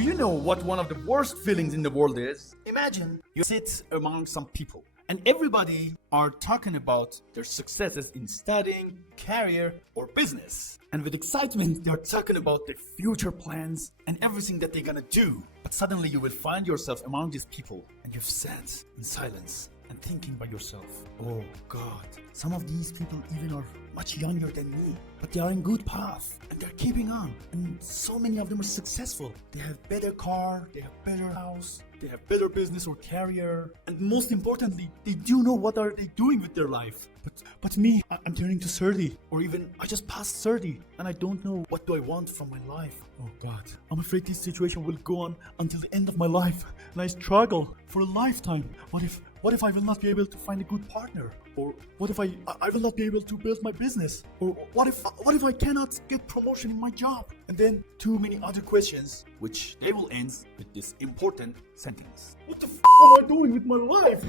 Do you know what one of the worst feelings in the world is? Imagine you sit among some people and everybody are talking about their successes in studying, career, or business. And with excitement, they're talking about their future plans and everything that they're gonna do. But suddenly you will find yourself among these people and you've sat in silence and thinking by yourself, oh God, some of these people even are much younger than me, but they are in good path and they're keeping on. And so many of them are successful. They have better car, they have better house, they have better business or career. And most importantly, they do know what are they doing with their life. But me, I'm turning to 30, or even I just passed 30 and I don't know what do I want from my life. Oh God, I'm afraid this situation will go on until the end of my life and I struggle for a lifetime. What if I will not be able to find a good partner? Or what if I will not be able to build my business? Or what if I cannot get promotion in my job? And then too many other questions, which they will end with this important sentence. What the am I doing with my life?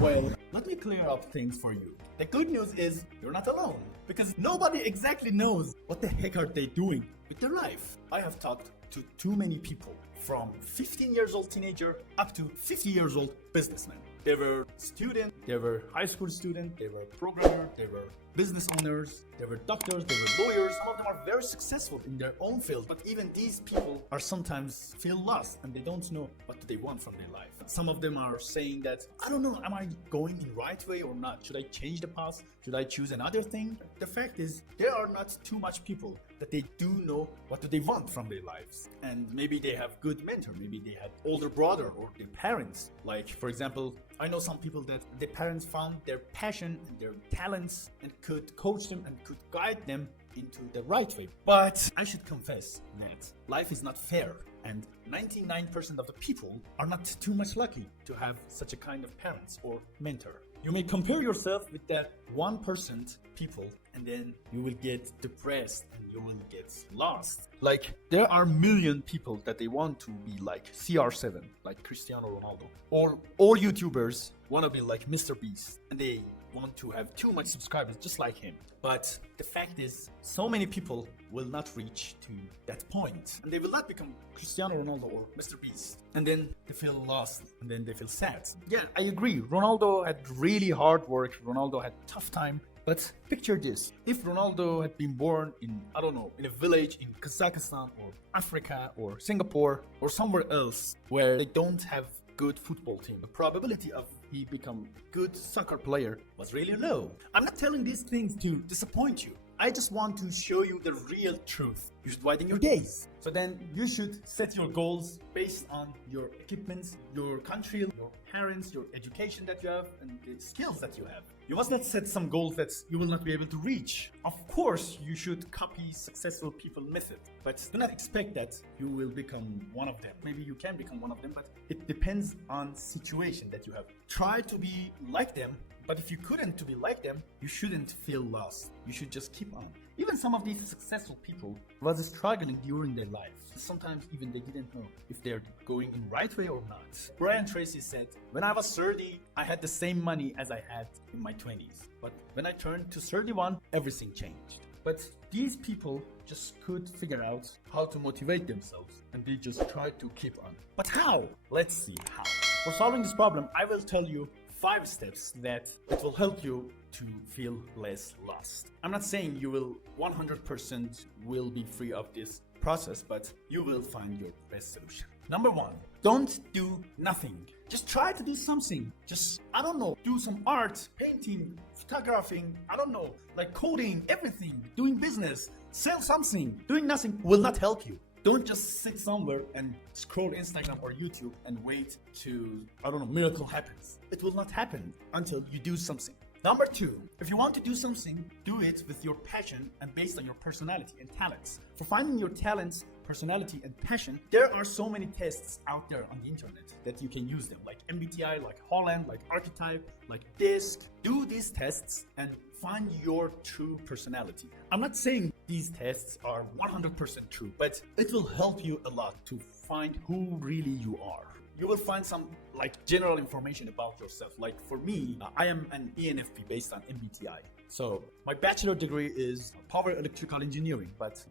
Well, let me clear up things for you. The good news is you're not alone, because nobody exactly knows what the heck are they doing with their life. I have talked to too many people, from 15 years old teenager up to 50 years old businessmen. They were students, they were high school students, they were programmers, they were business owners, they were doctors, they were lawyers. Some of them are very successful in their own field, but even these people are sometimes feel lost and they don't know what do they want from their life. Some of them are saying that, I don't know, am I going in right way or not? Should I change the path? Should I choose another thing? The fact is, there are not too much people that they do know what do they want from their lives. And maybe they have good mentor, maybe they have older brother or their parents. Like, for example, I know some people that their parents found their passion and their talents and could coach them and could guide them into the right way. But I should confess that life is not fair, and 99% of the people are not too much lucky to have such a kind of parents or mentor. You may compare yourself with that 1% people, and then you will get depressed and you will get lost. Like, there are million people that they want to be like CR7, like Cristiano Ronaldo, or all YouTubers want to be like Mr. Beast, and they want to have too much subscribers just like him. But the fact is, so many people will not reach to that point, and they will not become Cristiano Ronaldo or Mr. Beast. And then they feel lost, and then they feel sad. Yeah, I agree. Ronaldo had really hard work. Ronaldo had tough time. But picture this. If Ronaldo had been born in, I don't know, in a village in Kazakhstan or Africa or Singapore or somewhere else where they don't have good football team, the probability of he become a good soccer player was really low. I'm not telling these things to disappoint you. I just want to show you the real truth. You should widen your gaze. So then you should set your goals based on your equipments, your country, your parents, your education that you have, and the skills that you have. You must not set some goals that you will not be able to reach. Of course, you should copy successful people method, but do not expect that you will become one of them. Maybe you can become one of them, but it depends on situation that you have. Try to be like them. But if you couldn't to be like them, you shouldn't feel lost. You should just keep on. Even some of these successful people was struggling during their life. Sometimes even they didn't know if they're going in right way or not. Brian Tracy said, when I was 30, I had the same money as I had in my 20s. But when I turned to 31, everything changed. But these people just could figure out how to motivate themselves, and they just tried to keep on. But how? Let's see how. For solving this problem, I will tell you 5 steps that it will help you to feel less lost. I'm not saying you will 100% will be free of this process, but you will find your best solution. Number 1, don't do nothing. Just try to do something. Just, I don't know, do some art, painting, photographing, I don't know, like coding, everything, doing business, sell something. Doing nothing will not help you. Don't just sit somewhere and scroll Instagram or YouTube and wait to, I don't know, miracle happens. It will not happen until you do something. Number 2, if you want to do something, do it with your passion and based on your personality and talents. For finding your talents, personality, and passion, there are so many tests out there on the internet that you can use them, like MBTI, like Holland, like Archetype, like DISC. Do these tests and find your true personality. I'm not saying these tests are 100% true, but it will help you a lot to find who really you are. You will find some like general information about yourself. Like for me, I am an ENFP based on MBTI. So my bachelor degree is power electrical engineering, but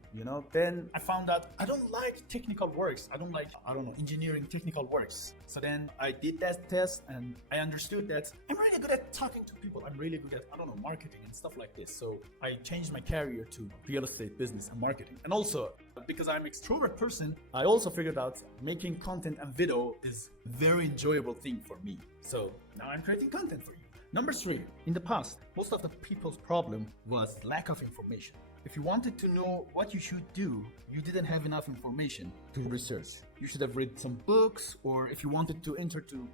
then I found out I don't like technical works. I don't like, engineering technical works. So then I did that test and I understood that I'm really good at talking to people. I'm really good at, marketing and stuff like this. So I changed my career to real estate business and marketing. And also because I'm an extrovert person, I also figured out making content and video is very enjoyable thing for me. So now I'm creating content for you. Number 3, in the past, most of the people's problem was lack of information. If you wanted to know what you should do, you didn't have enough information to research. You should have read some books, or if you wanted to enter to,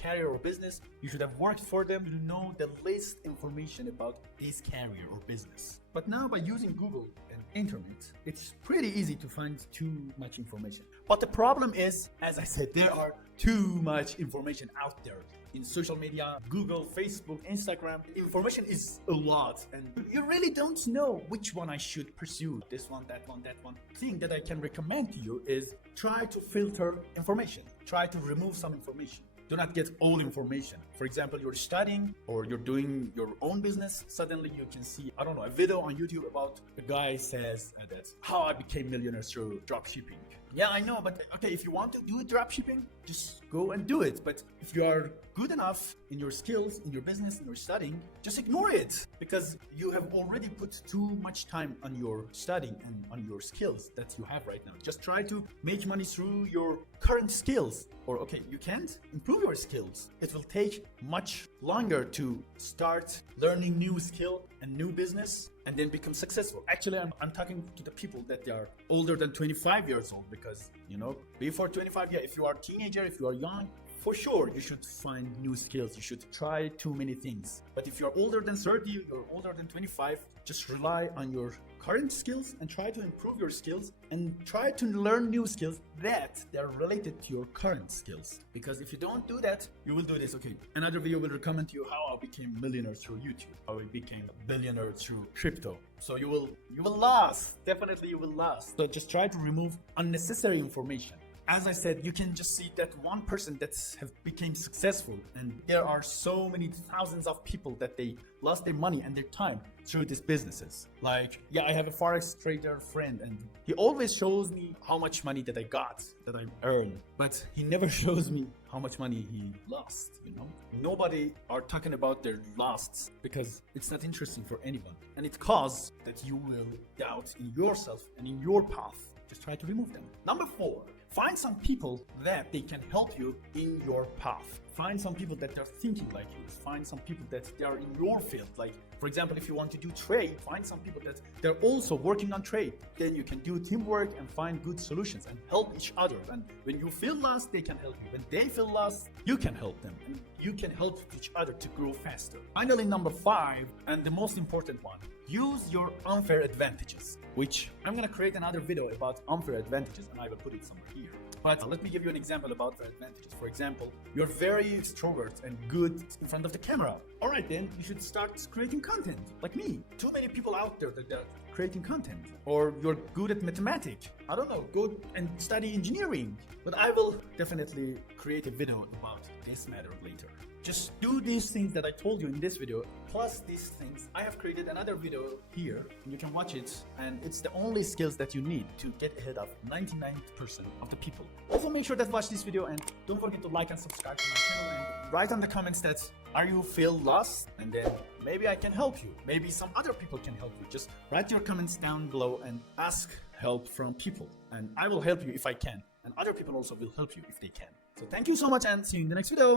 career or business, you should have worked for them to know the least information about this career or business. But now by using Google and internet, it's pretty easy to find too much information. But the problem is, as I said, there are too much information out there. In social media, Google, Facebook, Instagram, information is a lot and you really don't know which one I should pursue. This one, that one, that one. Thing that I can recommend to you is try to filter information. Try to remove some information. Do not get all information. For example, you're studying or you're doing your own business. Suddenly you can see, a video on YouTube about a guy says that how I became millionaire through drop shipping. Yeah, I know, but okay, if you want to do drop shipping, just go and do it. But if you are good enough in your skills, in your business, in your studying, just ignore it because you have already put too much time on your studying and on your skills that you have right now. Just try to make money through your current skills. Or okay, you can't improve your skills. It will take much longer to start learning new skill and new business and then become successful. Actually, I'm talking to the people that they are older than 25 years old because, before 25, if you are a teenager, if you are young, for sure, you should find new skills. You should try too many things. But if you're older than 30, you're older than 25, just rely on your current skills and try to improve your skills and try to learn new skills that are related to your current skills. Because if you don't do that, you will do this. Okay, another video will recommend to you how I became a millionaire through YouTube, how I became a billionaire through crypto. So you will lose. Definitely you will lose. So just try to remove unnecessary information. As I said, you can just see that one person that have became successful, and there are so many thousands of people that they lost their money and their time through these businesses. Like, I have a forex trader friend and he always shows me how much money that I got, that I earned, but he never shows me how much money he lost, Nobody are talking about their losses because it's not interesting for anyone. And it causes that you will doubt in yourself and in your path. Just try to remove them. Number 4, find some people that they can help you in your path. Find some people that are thinking like you. Find some people that they are in your field. Like, for example, if you want to do trade, find some people that they're also working on trade. Then you can do teamwork and find good solutions and help each other. And when you feel lost, they can help you. When they feel lost, you can help them. And you can help each other to grow faster. Finally, number 5, and the most important one, use your unfair advantages, which I'm going to create another video about unfair advantages and I will put it somewhere here. But let me give you an example about unfair advantages. For example, you're very extrovert and good in front of the camera. All right, then you should start creating content like me. Too many people out there that are creating content. Or you're good at mathematics. I don't know, go and study engineering. But I will definitely create a video about this matter later. Just do these things that I told you in this video, plus these things. I have created another video here, and you can watch it, and it's the only skills that you need to get ahead of 99% of the people. Also make sure that watch this video, and don't forget to like and subscribe to my channel, and write on the comments that are you feel lost, and then maybe I can help you. Maybe some other people can help you. Just write your comments down below and ask help from people, and I will help you if I can, and other people also will help you if they can. So thank you so much, and see you in the next video.